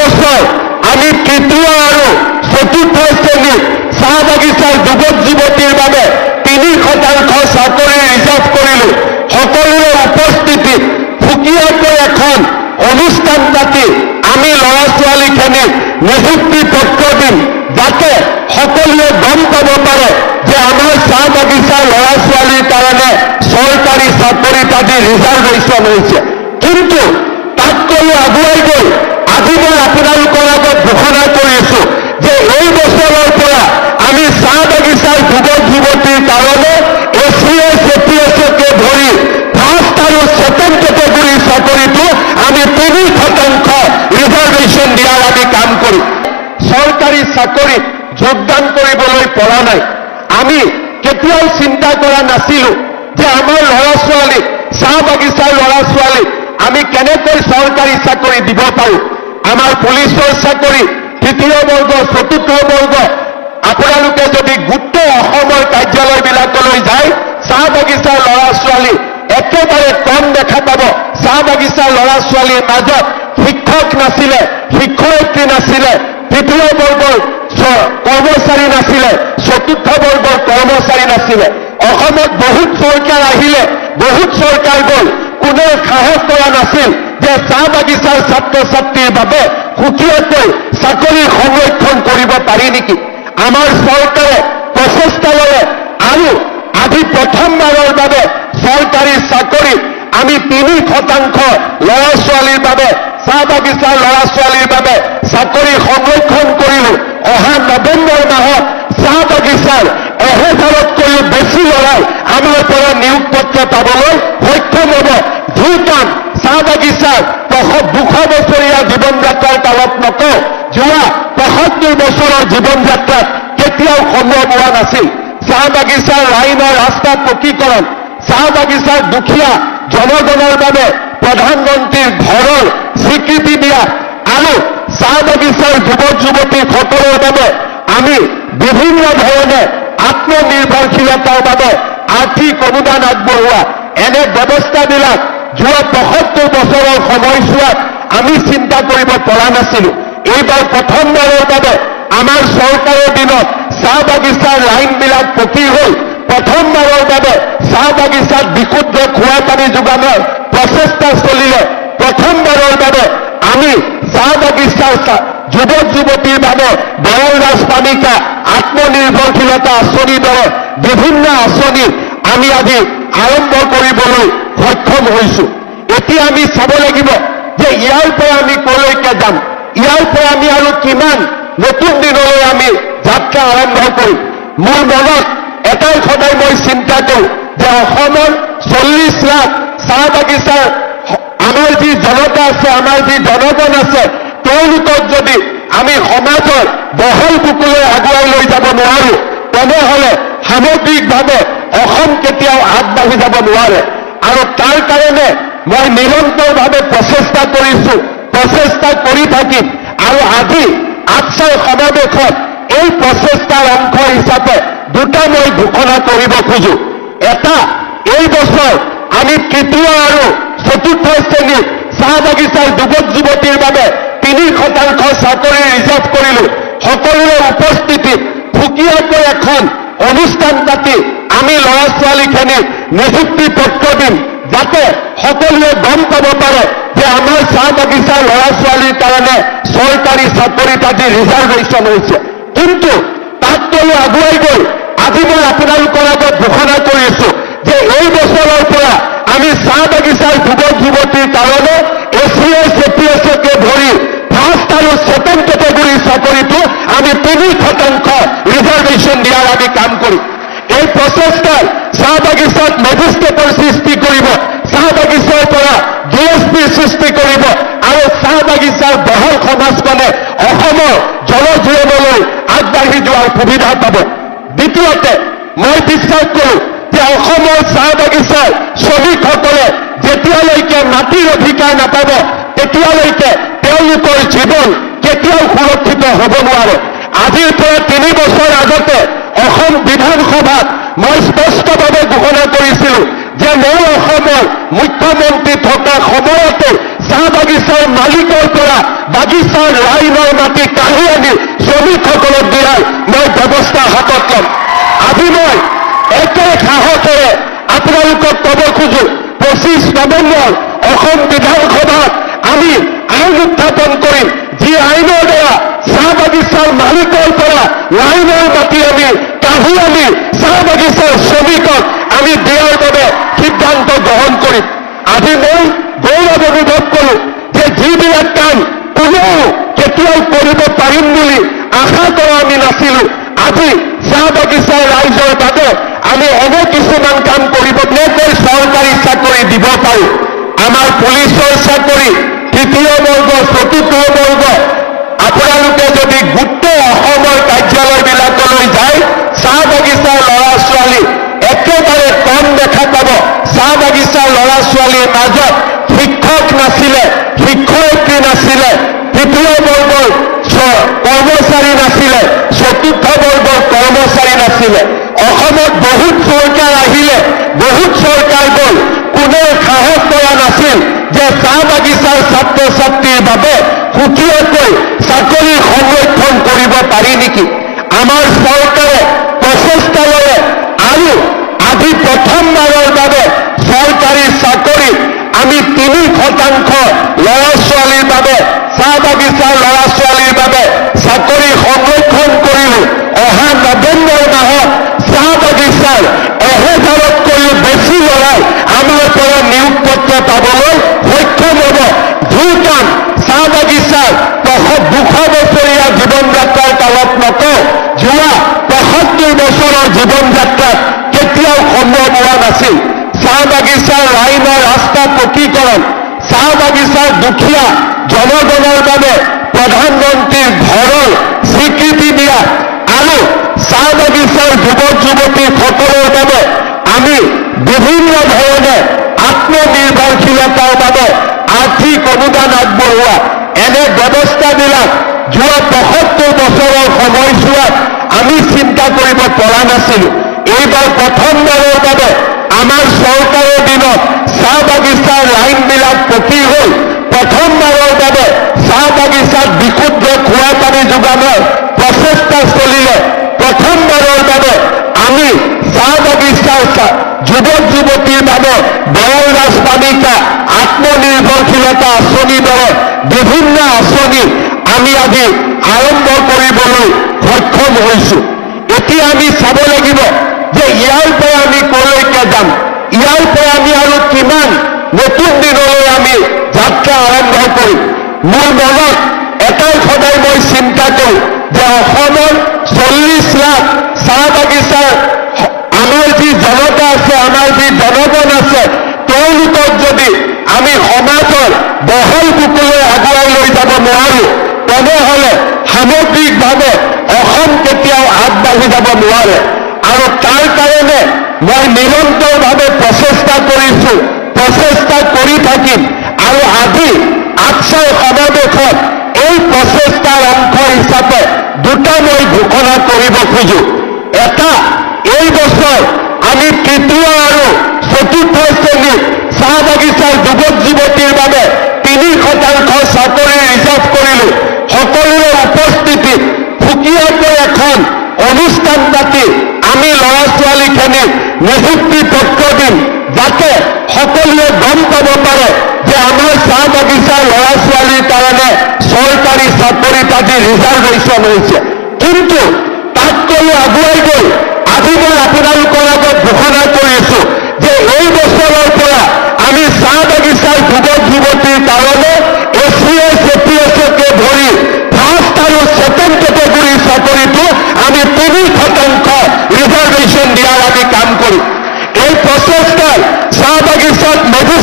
বছৰ আমি তৃতীয় আৰু চতুৰ্থ শ্ৰেণীৰ চাহ বাগিচাৰ যুৱক যুৱতীৰ বাবে 3% চাকৰি ৰিজাৰ্ভ কৰিলোঁ। সকলোৰে উপস্থিতিত সুকীয়াকৈ এখন অনুষ্ঠান পাতি আমি ল'ৰা ছোৱালীখিনিক নিযুক্তি পত্ৰ দিম, যাতে সকলোৱে গম পাব পাৰে যে আমাৰ চাহ বাগিচাৰ ল'ৰা ছোৱালীৰ কাৰণে চৰকাৰী চাকৰিত আজি ৰিজাৰ্ভেশ্যন হৈছে। কিন্তু তাতকৈ আগুৱাই গৈ আজি মই আপোনালোকৰ আগত ঘোষণা কৰিছোঁ যে এই বছৰৰ পৰা আমি চাহ বাগিচাৰ যুৱক যুৱতীৰ কাৰণে ACS APSকে ধৰি ফাৰ্ষ্ট আৰু ছেকেণ্ড কেটেগৰীৰ চাকৰিটো আমি 3% ৰিজাৰ্ভেশ্যন দিয়াৰ আমি কাম কৰিম। চৰকাৰী চাকৰিত যোগদান কৰিবলৈ পৰা নাই। আমি কেতিয়াও চিন্তা কৰা নাছিলোঁ যে আমাৰ ল'ৰা ছোৱালীক চাহ বাগিচাৰ ল'ৰা ছোৱালীক আমি কেনেকৈ চৰকাৰী চাকৰি দিব পাৰোঁ। আমাৰ পুলিচৰ চাকৰি তৃতীয় বৰ্গ চতুৰ্থ বৰ্গ আপোনালোকে যদি গোটেই অসমৰ কাৰ্যালয়বিলাকলৈ যায় চাহ বাগিচাৰ ল'ৰা ছোৱালী একেবাৰে কম দেখা পাব। চাহ বাগিচাৰ ল'ৰা ছোৱালীৰ মাজত শিক্ষক নাছিলে, শিক্ষয়িত্ৰী নাছিলে, তৃতীয় বৰ্গৰ কৰ্মচাৰী নাছিলে, চতুৰ্থ বৰ্গৰ কৰ্মচাৰী নাছিলে। অসমত বহুত চৰকাৰ আহিলে, বহুত চৰকাৰ গ'ল, কোনেও সাহস কৰা নাছিল যে চাহ বাগিচাৰ ছাত্ৰ ছাত্ৰীৰ বাবে সুকীয়াকৈ চাকৰি সংৰক্ষণ কৰিব পাৰি নেকি। আমাৰ চৰকাৰে প্ৰচেষ্টা ল'লে আৰু আজি প্ৰথমবাৰৰ বাবে চৰকাৰী চাকৰিত আমি 3% ল'ৰা ছোৱালীৰ বাবে চাহ বাগিচাৰ ল'ৰা ছোৱালীৰ বাবে চাকৰি সংৰক্ষণ কৰিলোঁ। অহা নৱেম্বৰ মাহত চাহ বাগিচাৰ 1000তকৈও বেছি ল'ৰাই আমাৰ পৰা নিয়োগ পত্ৰ পাবলৈ সক্ষম হ'ব। যি কাম চাহ বাগিচাৰ 200 বছৰীয়া জীৱন যাত্ৰাৰ কালত নকওঁ, যোৱা 75 বছৰৰ জীৱন যাত্ৰাত কেতিয়াও সম্ভৱ হোৱা নাছিল। চাহ বাগিচাৰ লাইনৰ ৰাস্তা পকীকৰণ, চাহ বাগিচাৰ দুখীয়া জনগণৰ বাবে প্ৰধানমন্ত্ৰীৰ ঘৰৰ স্বীকৃতি দিয়া আৰু চাহ বাগিচাৰ যুৱক যুৱতীসকলৰ বাবে আমি বিভিন্ন ধৰণে আত্মনিৰ্ভৰশীলতাৰ বাবে আৰ্থিক অনুদান আগবঢ়োৱা, এনে ব্যৱস্থাবিলাক যোৱা 75 বছৰৰ সময়ছোৱাত আমি চিন্তা কৰিব পৰা নাছিলোঁ। এইবাৰ প্ৰথমবাৰৰ বাবে আমাৰ চৰকাৰৰ দিনত চাহ বাগিচাৰ লাইনবিলাক পকী হ'ল। প্ৰথমবাৰৰ বাবে চাহ বাগিচাত বিশুদ্ধ খোৱা পানী যোগানৰ প্ৰচেষ্টা চলিলে। প্ৰথমবাৰৰ বাবে আমি চাহ বাগিচাৰ যুৱক যুৱতীৰ বাবে বৰৰাজ পানিকা আত্মনিৰ্ভৰশীলতা আঁচনিৰ দৰে বিভিন্ন আঁচনি আমি আজি আৰম্ভ কৰিবলৈ সক্ষম হৈছোঁ। এতিয়া আমি চাব লাগিব যে ইয়াৰ পৰা আমি কলৈকে যাম, ইয়াৰ পৰা আমি আৰু কিমান নতুন দিনলৈ আমি যাত্ৰা আৰম্ভ কৰিম। মোৰ মনত এটাই সদায় মই চিন্তা কৰোঁ যে অসমৰ 40 লাখ চাহ বাগিচাৰ আমাৰ যি জনতা আছে, আমাৰ যি জনগণ আছে, তেওঁলোকক যদি আমি সমাজৰ বহল বুকুলৈ আগুৱাই লৈ যাব নোৱাৰোঁ, তেনেহ'লে সামগ্ৰিকভাৱে অসম কেতিয়াও আগবাঢ়ি যাব নোৱাৰে। আৰু তাৰ কাৰণে মই নিৰন্তৰভাৱে প্ৰচেষ্টা কৰিছোঁ, প্ৰচেষ্টা কৰি থাকিম। আৰু আজি আজচাৰ সমাৱেশত এই প্ৰচেষ্টাৰ অংশ হিচাপে দুটা মই ঘোষণা কৰিব খোজোঁ। এটা, এই বছৰ আমি তৃতীয় আৰু চতুৰ্থ শ্ৰেণীৰ চাহ বাগিচাৰ যুৱক যুৱতীৰ বাবে 3% চাকৰি ৰিজাৰ্ভ কৰিলোঁ। সকলোৰে উপস্থিতিত সুকীয়াকৈ এখন অনুষ্ঠান পাতি আমি ল'ৰা ছোৱালীখিনিক নিযুক্তি পত্ৰ দিম, যাতে সকলোৱে গম পাব পাৰে যে আমাৰ চাহ বাগিচাৰ ল'ৰা ছোৱালীৰ কাৰণে চৰকাৰী চাকৰিত আজি ৰিজাৰ্ভেশ্যন হৈছে। কিন্তু তাতকৈ আগুৱাই গৈ আজি মই আপোনালোকৰ আগত ঘোষণা কৰিছোঁ যে এই বছৰৰ পৰা আমি চাহ বাগিচাৰ যুৱক যুৱতীৰ কাৰণে ACS APSকে ধৰি ফাৰ্ষ্ট আৰু ছেকেণ্ড কেটেগৰীৰ চাকৰিটো আমি 3% ৰিজাৰ্ভেশ্যন দিয়াৰ আমি কাম কৰিম। এই প্ৰচেষ্টাই চাহ বাগিচাত মেজিষ্ট্ৰেটৰ সৃষ্টি কৰিব, চাহ বাগিচাৰ পৰা DSPৰ সৃষ্টি কৰিব আৰু চাহ বাগিচাৰ বহল সমাজখনে অসমৰ জনজীৱনলৈ আগবাঢ়ি যোৱাৰ সুবিধা পাব। দ্বিতীয়তে, মই বিশ্বাস কৰোঁ যে অসমৰ চাহ বাগিচাৰ শ্ৰমিকসকলে যেতিয়ালৈকে মাটিৰ অধিকাৰ নাপাব, তেতিয়ালৈকে তেওঁলোকৰ জীৱন কেতিয়াও সুৰক্ষিত হ'ব নোৱাৰে। আজিৰ পৰা 3 বছৰ আগতে অসম বিধানসভাত মই স্পষ্টভাৱে ঘোষণা কৰিছিলোঁ যে মই অসমৰ মুখ্যমন্ত্ৰী থকা সময়তে চাহ বাগিচাৰ মালিকৰ পৰা বাগিচাৰ লাইনৰ মাটি কাঢ়ি আনি শ্ৰমিকসকলক দিয়াৰ মই ব্যৱস্থা হাতত ল'ম। আজি মই একে সাহসেৰে আপোনালোকক ক'ব খোজো 25 নৱেম্বৰ অসম বিধানসভাত আমি আইন উত্থাপন কৰিম, যি আইনৰ দ্বাৰা চাহ বাগিচাৰ মালিকৰ পৰা লাইনৰ মাটি আমি কাঢ়ি আনি চাহ বাগিচাৰ শ্ৰমিকক আমি দিয়াৰ বাবে সিদ্ধান্ত গ্ৰহণ কৰিম। আজি মই গৌৰৱ অনুভৱ কৰোঁ যে যিবিলাক কাম কোনেও কেতিয়াও কৰিব পাৰিম বুলি আশা কৰা আমি নাছিলো, আজি চাহ বাগিচাৰ ৰাইজৰ বাবে আমি এনে কিছুমান কাম কৰিব নেকৈ চৰকাৰী চাকৰি দিব পাৰোঁ। আমাৰ পুলিচৰ চাকৰি তৃতীয় বৰ্গ চতুৰ্থ বৰ্গ আপোনালোকে যদি গোটেই অসমৰ কাৰ্যালয়বিলাকলৈ যায় চাহ বাগিচাৰ ল'ৰা ছোৱালী একেবাৰে কম দেখা পাব। চাহ বাগিচাৰ ল'ৰা ছোৱালীৰ মাজত শিক্ষক নাছিলে, শিক্ষয়িত্ৰী নাছিলে, তৃতীয় বৰ্গৰ কৰ্মচাৰী নাছিলে, চতুৰ্থ বৰ্গৰ কৰ্মচাৰী নাছিলে। অসমত বহুত চৰকাৰ আহিলে, বহুত চৰকাৰ গ'ল, কোনেও সাহস কৰা নাছিল যে চাহ বাগিচাৰ ছাত্ৰ ছাত্ৰীৰ বাবে সুকীয়াকৈ চাকৰি সংৰক্ষণ কৰিব পাৰি নেকি। আমাৰ চৰকাৰে প্ৰচেষ্টা ল'লে আৰু আজি প্ৰথমবাৰৰ বাবে চৰকাৰী চাকৰিত আমি 3% ল'ৰা ছোৱালীৰ বাবে চাহ বাগিচাৰ ল'ৰা ছোৱালীৰ বাবে চাকৰি সংৰক্ষণ কৰিলো। অহা নৱেম্বৰ মাহত চাহ বাগিচাৰ 1000তকৈও বেছি ল'ৰাই আমাৰ পৰা নিয়োগ পত্ৰ পাবলৈ সক্ষম হ'ব। যি কাম চাহ বাগিচাৰ 200 বছৰীয়া জীৱন যাত্ৰাৰ কালত নকওঁ, যোৱা 75 বছৰৰ জীৱন যাত্ৰাত কেতিয়াও সম্ভৱ হোৱা নাছিল। চাহ বাগিচাৰ লাইনৰ ৰাস্তা পকীকৰণ, চাহ বাগিচাৰ দুখীয়া জনগণৰ বাবে প্ৰধানমন্ত্ৰীৰ ঘৰৰ স্বীকৃতি দিয়া আৰু চাহ বাগিচাৰ যুৱক যুৱতীসকলৰ বাবে আমি বিভিন্ন ধৰণে আত্মনিৰ্ভৰশীলতাৰ বাবে আৰ্থিক অনুদান আগবঢ়োৱা এনে ব্যৱস্থাবিলাক যোৱা 75 বছৰৰ সময়ছোৱাত আমি চিন্তা কৰিব পৰা নাছিলোঁ। এইবাৰ প্ৰথমবাৰৰ বাবে আমাৰ চৰকাৰৰ দিনত চাহ বাগিচাৰ লাইনবিলাক পকী হ'ল। প্ৰথমবাৰৰ বাবে চাহ বাগিচাত বিশুদ্ধ খোৱা পানী যোগানৰ প্ৰচেষ্টা চলিলে। প্ৰথমবাৰৰ বাবে আমি চাহ বাগিচাৰ যুৱক যুৱতীৰ বাবে বৰল ৰাজ বালিকা আত্মনিৰ্ভৰশীলতা আঁচনিৰ দৰে বিভিন্ন আঁচনি আমি আজি আৰম্ভ কৰিবলৈ সক্ষম হৈছোঁ। এতিয়া আমি চাব লাগিব যে ইয়াৰ পৰা আমি কলৈকে যাম, ইয়াৰ পৰা আমি আৰু কিমান নতুন দিনলৈ আমি যাত্ৰা আৰম্ভ কৰিম। মোৰ মনত এটাই সদায় মই চিন্তা কৰোঁ যে অসমৰ 40 লাখ চাহ বাগিচাৰ আমাৰ যি জনতা আছে, আমাৰ যি জনগণ আছে, তেওঁলোকক যদি আমি সমাজৰ বহল বুকুলৈ আগুৱাই লৈ যাব নোৱাৰোঁ তেনেহ'লে সামগ্ৰিকভাৱে অসম কেতিয়াও আগবাঢ়ি যাব নোৱাৰে। আৰু তাৰ কাৰণে মই নিৰন্তৰভাৱে প্ৰচেষ্টা কৰিছোঁ, প্ৰচেষ্টা কৰি থাকিম। আৰু আজি আকছাৰ সমাৱেশত এই প্ৰচেষ্টাৰ অংশ হিচাপে দুটা মই ঘোষণা কৰিব খোজোঁ। এটা, এই বছৰ আমি তৃতীয় আৰু চতুৰ্থ শ্ৰেণীত চাহ বাগিচাৰ যুৱক যুৱতীৰ বাবে 3% চাকৰি ৰিজাৰ্ভ কৰিলোঁ। সকলোৰে উপস্থিতিত সুকীয়াকৈ এখন অনুষ্ঠান পাতি আমি ল'ৰা ছোৱালীখিনিক নিযুক্তি পত্ৰ দিম, যাতে সকলোৱে গম পাব পাৰে যে আমাৰ চাহ বাগিচাৰ ল'ৰা ছোৱালীৰ কাৰণে চৰকাৰী চাকৰিত আজি ৰিজাৰ্ভেশ্যন হৈছে। কিন্তু তাতকৈও আগুৱাই গৈ আজি মই আপোনালোকৰ আগত ঘোষণা কৰিছোঁ যে এই বছৰৰ পৰা আমি চাহ বাগিচাৰ যুৱক যুৱতীৰ কাৰণে ACS APSকে ধৰি ফাৰ্ষ্ট আৰু ছেকেণ্ড কেটেগৰীৰ চাকৰিটো আমি 3% ৰিজাৰ্ভেশ্যন দিয়াৰ আমি কাম কৰিম। এই প্ৰচেষ্টাত চাহ বাগিচাত মধু